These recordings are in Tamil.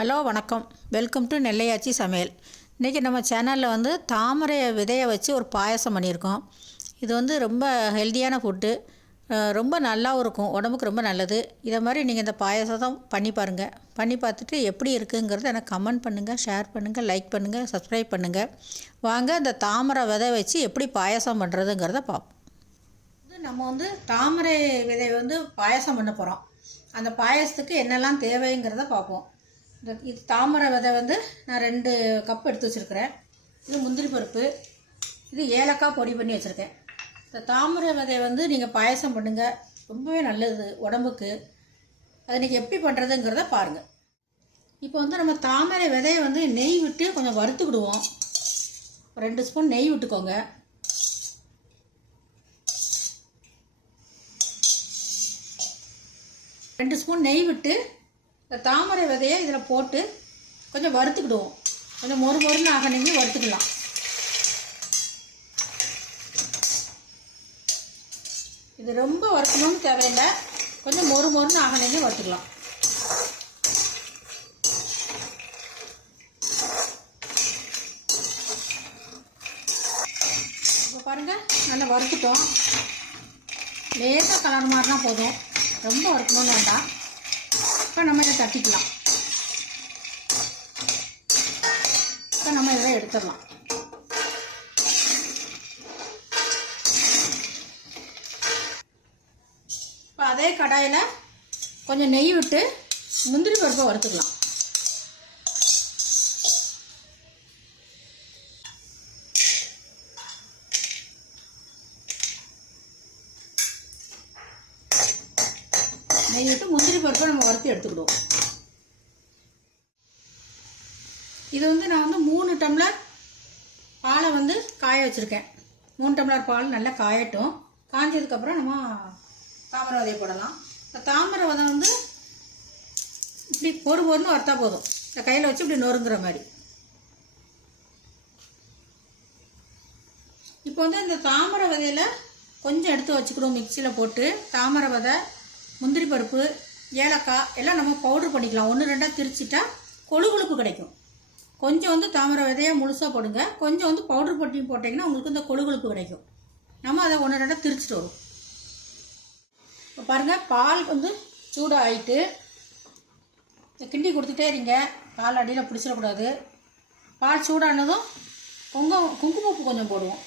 ஹலோ வணக்கம். வெல்கம் டு நெல்லையாச்சி சமையல். இன்றைக்கி நம்ம சேனலில் வந்து தாமரை விதையை வச்சு ஒரு பாயசம் பண்ணியிருக்கோம். இது வந்து ரொம்ப ஹெல்த்தியான ஃபுட்டு, ரொம்ப நல்லாவும் இருக்கும், உடம்புக்கு ரொம்ப நல்லது. இதை மாதிரி நீங்கள் இந்த பாயசம் பண்ணி பாருங்கள். பண்ணி பார்த்துட்டு எப்படி இருக்குங்கிறத எனக்கு கமெண்ட் பண்ணுங்கள், ஷேர் பண்ணுங்கள், லைக் பண்ணுங்கள், சப்ஸ்கிரைப் பண்ணுங்கள். வாங்க இந்த தாமரை விதை வச்சு எப்படி பாயசம் பண்ணுறதுங்கிறத பார்ப்போம். நம்ம வந்து தாமரை விதை வந்து பாயசம் பண்ண போகிறோம். அந்த பாயசத்துக்கு என்னெல்லாம் தேவைங்கிறத பார்ப்போம். இது தாமரை விதை வந்து நான் 2 கப் எடுத்து வச்சுருக்கிறேன். இது முந்திரி பருப்பு, இது ஏலக்காய் பொடி பண்ணி வச்சுருக்கேன். இந்த தாமரை விதையை வந்து நீங்கள் பாயசம் பண்ணுங்கள், ரொம்பவே நல்லது உடம்புக்கு. அதை நீங்கள் எப்படி பண்ணுறதுங்கிறத பாருங்கள். இப்போ வந்து நம்ம தாமரை விதையை வந்து நெய் விட்டு கொஞ்சம் வறுத்துக்கிடுவோம். 2 ஸ்பூன் நெய் விட்டுக்கோங்க. ரெண்டு ஸ்பூன் நெய் விட்டு இந்த தாமரை விதையை இதில் போட்டு கொஞ்சம் வறுத்துக்கிடுவோம். கொஞ்சம் மொறுமொறுன்னு ஆகணுங்க வறுத்துக்கலாம். இது ரொம்ப வறுக்கணும்னு தேவையில்லை, கொஞ்சம் மொறுமொறுன்னு ஆகணுங்க வறுத்துக்கலாம். இப்போ பாருங்கள், நல்லா வறுத்துட்டோம். லேசாக கலர் மாதிரினா போதும், ரொம்ப வறுக்கணும்னு வேண்டாம். இப்போ நம்ம இதை தட்டிக்கலாம். இப்போ நம்ம இதை எடுத்துடலாம். இப்போ அதே கடாயில் கொஞ்சம் நெய் விட்டு முந்திரி பருப்பை வறுத்துக்கலாம். நெய் விட்டு முந்திரி பருப்பை நம்ம வறுத்து எடுத்துக்கிடுவோம். இது வந்து நான் வந்து 3 டம்ளர் பாலை வந்து காய வச்சுருக்கேன். 3 டம்ளர் பால் நல்லா காயட்டும். காஞ்சதுக்கப்புறம் நம்ம தாமரை விதையை போடலாம். இந்த தாமரை விதை வந்து இப்படி பொறுன்னு வறுத்தா போதும். இந்த கையில் வச்சு இப்படி நொறுங்குற மாதிரி. இப்போ வந்து இந்த தாமரை விதையில் கொஞ்சம் எடுத்து வச்சுக்கிடுவோம். மிக்சியில் போட்டு தாமரை விதை, முந்திரி பருப்பு, ஏலக்காய் எல்லாம் நம்ம பவுட்ரு பண்ணிக்கலாம். 1-2 திரிச்சிட்டா கொழுப்பு கிடைக்கும். கொஞ்சம் வந்து தாமரை விதையை முழுசாக போடுங்க, கொஞ்சம் வந்து பவுட்ரு போட்டி போட்டிங்கன்னா உங்களுக்கு இந்த கொழுப்பு கிடைக்கும். நம்ம அதை 1-2 திரிச்சிட்டு வரும். இப்போ பாருங்கள், பால் வந்து சூடாகிட்டு கிண்டி கொடுத்துட்டே இருங்க. பால் அடியில் பிடிச்சிடக்கூடாது. பால் சூடானதும் குங்குமப்பூ கொஞ்சம் போடுவோம்.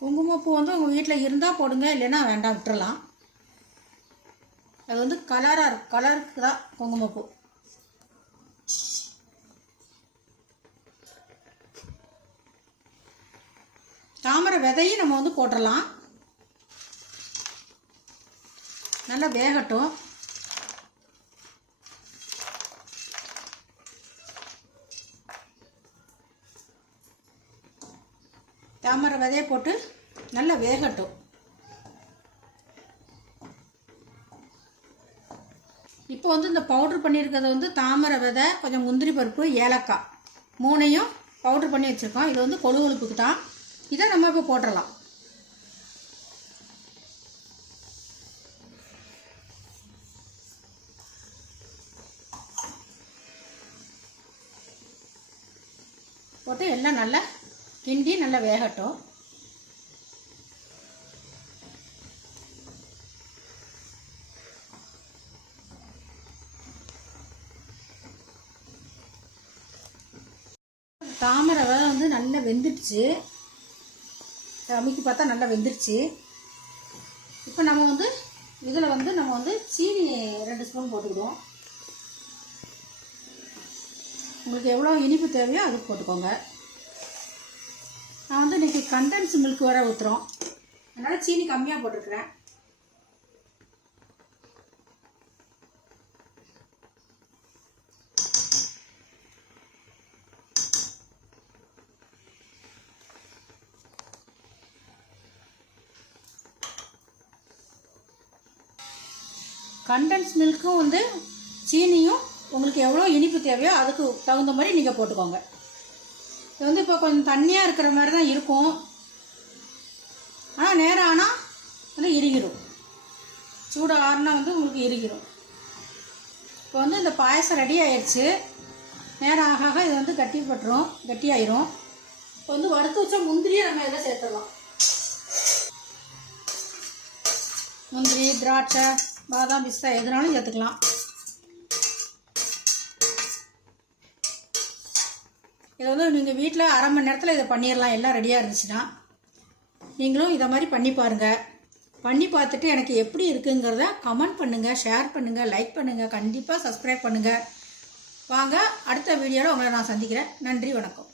குங்குமப்பூ வந்து உங்கள் வீட்டில் இருந்தால் போடுங்க, இல்லைன்னா வேண்டாம், விட்டுறலாம். அது வந்து கலருக்கு தான் குங்குமப்பூ. தாமரை விதையும் நம்ம வந்து போட்டுடலாம். நல்லா வேகட்டும். தாமரை விதையை போட்டு நல்லா வேகட்டும். இப்போ வந்து இந்த பவுட்ரு பண்ணியிருக்கிறது வந்து தாமரை விதை, கொஞ்சம் முந்திரி பருப்பு, ஏலக்காய் 3ஐயும் பவுட்ரு பண்ணி வச்சுருக்கோம். இது வந்து கொழுப்புக்கு தான். இதை நம்ம இப்போ போட்டுடலாம். போட்டு எல்லாம் நல்லா கிண்டி நல்லா வேகட்டும். தாமரை விதை வந்து நல்லா வெந்துடுச்சு. அமுக்கி பார்த்தா நல்லா வெந்துருச்சு. இப்போ நம்ம வந்து இதில் வந்து நம்ம வந்து சீனி 2 ஸ்பூன் போட்டுக்கிடுவோம். உங்களுக்கு எவ்வளோ இனிப்பு தேவையோ அதுக்கு போட்டுக்கோங்க. நான் வந்து இன்றைக்கி கண்டென்ஸ் மில்க் வர ஊற்றுறோம், அதனால் சீனி கம்மியாக போட்டிருக்கிறேன். கண்டென்ஸ் மில்க்கும் வந்து சீனியும் உங்களுக்கு எவ்வளோ இனிப்பு தேவையோ அதுக்கு தகுந்த மாதிரி நீங்கள் போட்டுக்கோங்க. இது வந்து இப்போ கொஞ்சம் தண்ணியாக இருக்கிற மாதிரி தான் இருக்கும், ஆனால் நேரம் ஆனால் வந்து இறுகிடும். சூடு ஆறுனா வந்து உங்களுக்கு இறுகிடும். இப்போ வந்து இந்த பாயசம் ரெடி ஆயிடுச்சு. நேரம் ஆக ஆக இது வந்து கட்டியாயிரும். இப்போ வந்து வறுத்து வச்ச முந்திரியை நம்ம இதில் சேர்த்துடலாம். முந்திரி, திராட்சை, பாதாம், பிஸ்தா எதுனாலும் சேர்த்துக்கலாம். இதை வந்து நீங்கள் வீட்டில் அரை மணி நேரத்தில் இதை பண்ணிடலாம். எல்லாம் ரெடியாக இருந்துச்சுன்னா நீங்களும் இதை மாதிரி பண்ணி பாருங்கள். பண்ணி பார்த்துட்டு எனக்கு எப்படி இருக்குங்கிறத கமெண்ட் பண்ணுங்கள், ஷேர் பண்ணுங்கள், லைக் பண்ணுங்கள், கண்டிப்பாக சப்ஸ்கிரைப் பண்ணுங்கள். வாங்க அடுத்த வீடியோவில் உங்களை நான் சந்திக்கிறேன். நன்றி, வணக்கம்.